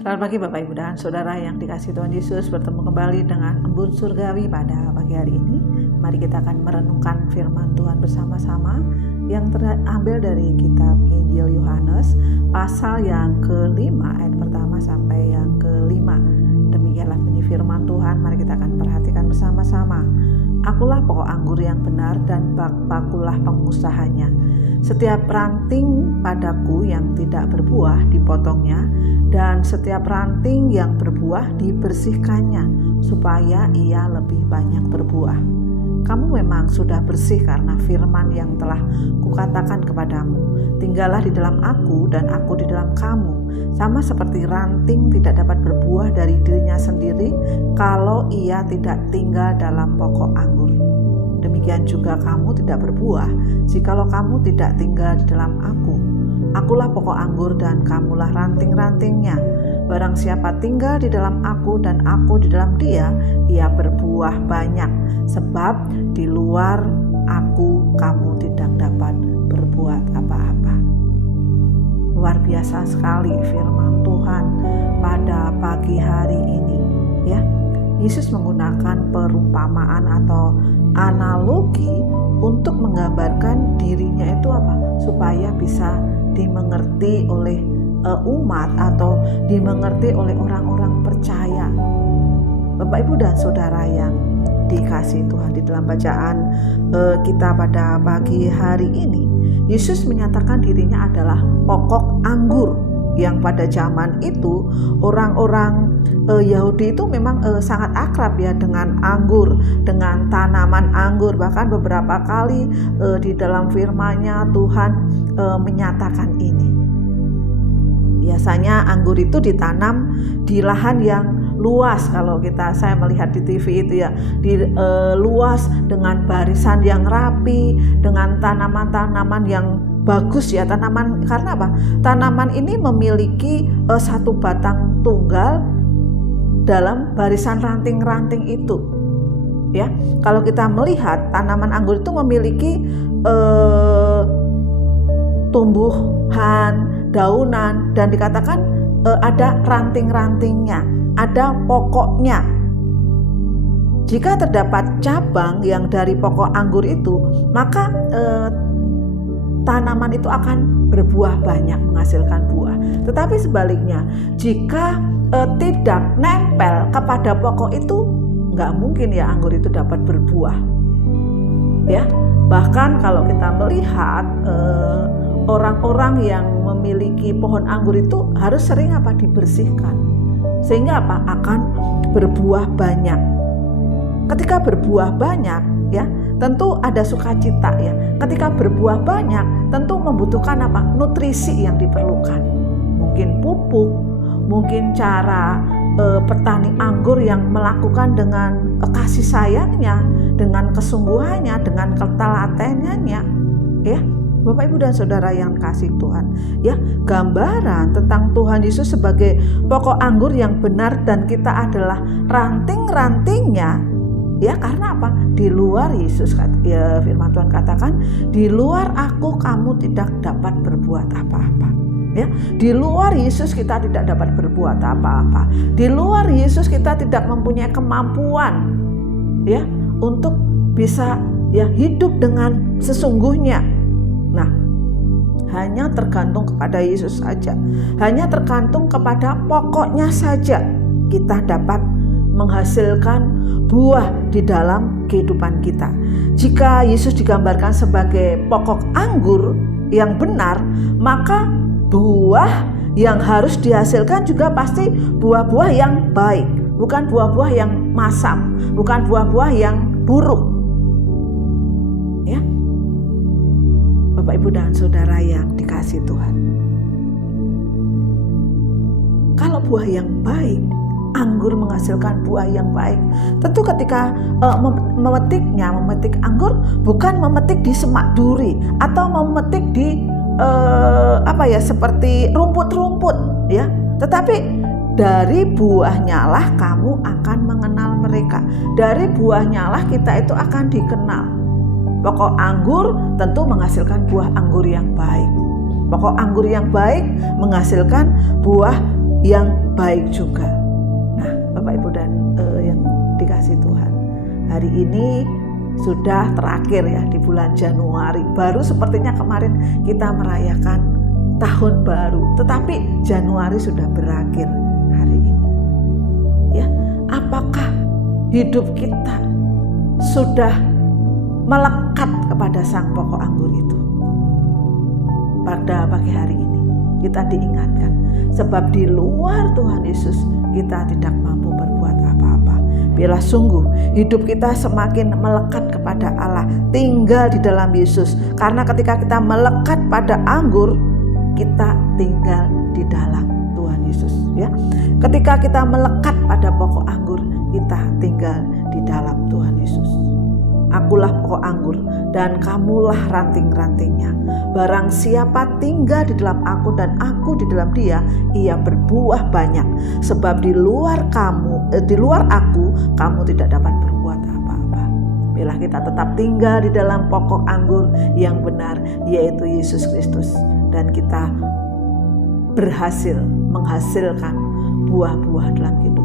Selamat pagi Bapak Ibu dan Saudara yang dikasihi Tuhan Yesus, bertemu kembali dengan Embun Surgawi pada pagi hari ini. Mari kita akan merenungkan firman Tuhan bersama-sama yang terambil dari kitab Injil Yohanes pasal yang ke-5 ayat pertama sampai yang ke-5. Demikianlah bunyi firman Tuhan, mari kita akan perhatikan bersama-sama. Akulah pokok anggur yang benar dan bak-bakulah pengusahanya. Setiap ranting padaku yang tidak berbuah dipotongnya, dan setiap ranting yang berbuah dibersihkannya, supaya ia lebih banyak berbuah. Kamu memang sudah bersih karena firman yang telah kukatakan kepadamu. Tinggallah di dalam aku dan aku di dalam kamu. Sama seperti ranting tidak dapat berbuah dari dirinya sendiri kalau ia tidak tinggal dalam pokok anggur. Demikian juga kamu tidak berbuah jikalau kamu tidak tinggal di dalam aku. Akulah pokok anggur dan kamulah ranting-rantingnya. Barang siapa tinggal di dalam aku dan aku di dalam dia, ia berbuah banyak. Sebab di luar aku kamu tidak dapat berbuat apa-apa. Luar biasa sekali firman Tuhan pada pagi hari ini, ya. Yesus menggunakan perumpamaan atau analogi untuk menggambarkan dirinya itu apa? Supaya bisa dimengerti oleh umat atau dimengerti oleh orang-orang percaya. Bapak Ibu dan Saudara yang dikasihi Tuhan, di dalam bacaan kita pada pagi hari ini, Yesus menyatakan dirinya adalah pokok anggur yang pada zaman itu orang-orang Yahudi itu memang sangat akrab ya dengan anggur, dengan tanaman anggur. Bahkan beberapa kali di dalam firman-Nya Tuhan menyatakan ini. Biasanya anggur itu ditanam di lahan yang luas. Kalau saya melihat di TV itu ya, luas dengan barisan yang rapi, dengan tanaman-tanaman yang bagus ya, tanaman. Karena apa? Tanaman ini memiliki satu batang tunggal dalam barisan ranting-ranting itu. Ya, kalau kita melihat tanaman anggur itu memiliki tumbuhan, daunan, dan dikatakan ada ranting-rantingnya, ada pokoknya. Jika terdapat cabang yang dari pokok anggur itu, maka tanaman itu akan berbuah banyak, menghasilkan buah. Tetapi sebaliknya, jika tidak nempel kepada pokok itu, nggak mungkin ya anggur itu dapat berbuah. Ya, bahkan kalau kita melihat orang-orang yang memiliki pohon anggur itu harus sering dibersihkan, sehingga akan berbuah banyak. Ketika berbuah banyak ya, tentu ada sukacita ya. Ketika berbuah banyak, tentu membutuhkan nutrisi yang diperlukan. Mungkin pupuk, mungkin cara petani anggur yang melakukan dengan kasih sayangnya, dengan kesungguhannya, dengan ketelatenannya, ya. Bapak Ibu dan Saudara yang kasih Tuhan, ya, gambaran tentang Tuhan Yesus sebagai pokok anggur yang benar dan kita adalah ranting-rantingnya. Ya, karena apa? Di luar Yesus, ya, firman Tuhan katakan, di luar aku kamu tidak dapat berbuat apa-apa. Ya, di luar Yesus kita tidak dapat berbuat apa-apa. Di luar Yesus kita tidak mempunyai kemampuan ya untuk bisa ya hidup dengan sesungguhnya. Nah, hanya tergantung kepada Yesus saja. Hanya tergantung kepada pokoknya saja kita dapat menghasilkan buah di dalam kehidupan kita. Jika Yesus digambarkan sebagai pokok anggur yang benar, maka buah yang harus dihasilkan juga pasti buah-buah yang baik, bukan buah-buah yang masam, bukan buah-buah yang buruk. Ya, Bapak Ibu dan Saudara yang dikasihi Tuhan, kalau buah yang baik, anggur menghasilkan buah yang baik, tentu ketika memetik anggur bukan memetik di semak duri atau memetik di seperti rumput-rumput ya, tetapi dari buahnya lah kamu akan mengenal mereka. Dari buahnya lah kita itu akan dikenal. Pokok anggur tentu menghasilkan buah anggur yang baik. Pokok anggur yang baik menghasilkan buah yang baik juga. Nah, Bapak Ibu dan yang dikasih Tuhan, hari ini sudah terakhir ya di bulan Januari. Baru sepertinya kemarin kita merayakan tahun baru, tetapi Januari sudah berakhir hari ini. Ya, apakah hidup kita sudah melekat kepada sang pokok anggur itu? Pada pagi hari ini kita diingatkan, sebab di luar Tuhan Yesus kita tidak mampu berbuat apa-apa. Biarlah sungguh hidup kita semakin melekat kepada Allah, tinggal di dalam Yesus. Karena ketika kita melekat pada anggur, kita tinggal di dalam Tuhan Yesus, ya. Ketika kita melekat pada pokok anggur, kita tinggal di dalam Tuhan Yesus. Akulah pokok anggur dan kamulah ranting-rantingnya. Barang siapa tinggal di dalam aku dan aku di dalam dia, ia berbuah banyak. Sebab di luar aku, kamu tidak dapat berbuat apa-apa. Biarlah kita tetap tinggal di dalam pokok anggur yang benar, yaitu Yesus Kristus. Dan kita berhasil menghasilkan buah-buah dalam hidup